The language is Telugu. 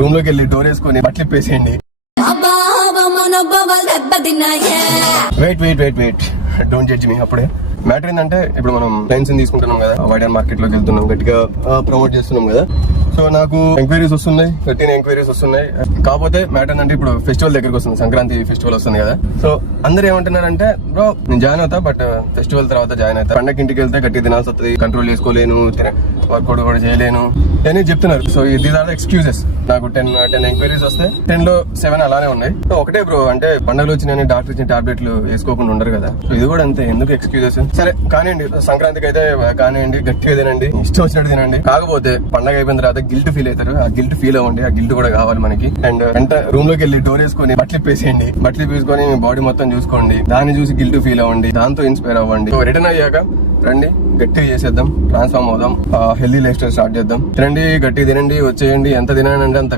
రూమ్ లోకి వెళ్ళి డోర్ వేసుకొని బట్టలు ఇప్పేసేయండి. Wait wait wait wait don't judge me. అప్పుడే మ్యాటర్ ఏంటంటే ఇప్పుడు మనం క్లయింట్స్ తీసుకుంటున్నాం కదా, వైడ్ మార్కెట్ లోకి వెళ్తున్నాం, గట్టిగా ప్రమోట్ చేస్తున్నాం కదా. సో నాకు ఎంక్వైరీస్ వస్తున్నాయి, గట్టిన ఎంక్వైరీస్ వస్తున్నాయి. కాకపోతే మ్యాటర్ అంటే ఇప్పుడు ఫెస్టివల్ దగ్గరకు వస్తుంది, సంక్రాంతి ఫెస్టివల్ వస్తుంది కదా. సో అందరు ఏమంటున్నారంటే బ్రో నేను జాయిన్ అవుతా, బట్ ఫెస్టివల్ తర్వాత జాయిన్ అవుతా, పండగ ఇంటికి వెళ్తే గట్టి తినాల్సి వస్తుంది, కంట్రోల్ చేసుకోలేను, వర్కౌట్ కూడా చేయలేను అని చెప్తున్నారు. So these are the excuses. నాకు 10 ఎంక్వైరీస్ వస్తే 10లో 7 అలానే ఉన్నాయి. సో ఒకటే బ్రో అంటే పండుగలు వచ్చినాయని డాక్టర్ ఇచ్చిన టాబ్లెట్లు వేసుకోకుండా ఉండరు కదా. సో ఇది కూడా అంతే, ఎందుకు ఎక్స్క్యూజెస్. సరే కానివ్వండి, సంక్రాంతికి అయితే కానివ్వండి, గట్టిగా తినండి, ఇష్టం వచ్చినట్టు తినండి. కాకపోతే పండగ అయిపోయిన తర్వాత గిల్ట్ ఫీల్ అవుతారు, ఆ గిల్ట్ ఫీల్ అవ్వండి, ఆ గిల్ట్ కూడా కావాలి మనకి. అండ్ రూమ్ లోకి వెళ్ళి డోర్ వేసుకొని బట్టలు ఇప్పేసేయండి, బట్టలు ఇప్పేసుకొని మీ బాడీ మొత్తం చూసుకోండి, దాన్ని చూసి గిల్ట్ ఫీల్ అవ్వండి, దాంతో ఇన్స్పైర్ అవ్వండి. సో రిటర్న్ అయ్యాక రండి, గట్టిగా చేసేద్దాం, ట్రాన్స్ఫార్మ్ అవుదాం, హెల్దీ లైఫ్ స్టైల్ స్టార్ట్ చేద్దాం. తినండి, గట్టిగా తినండి, వచ్చేయండి, ఎంత తినండి అంత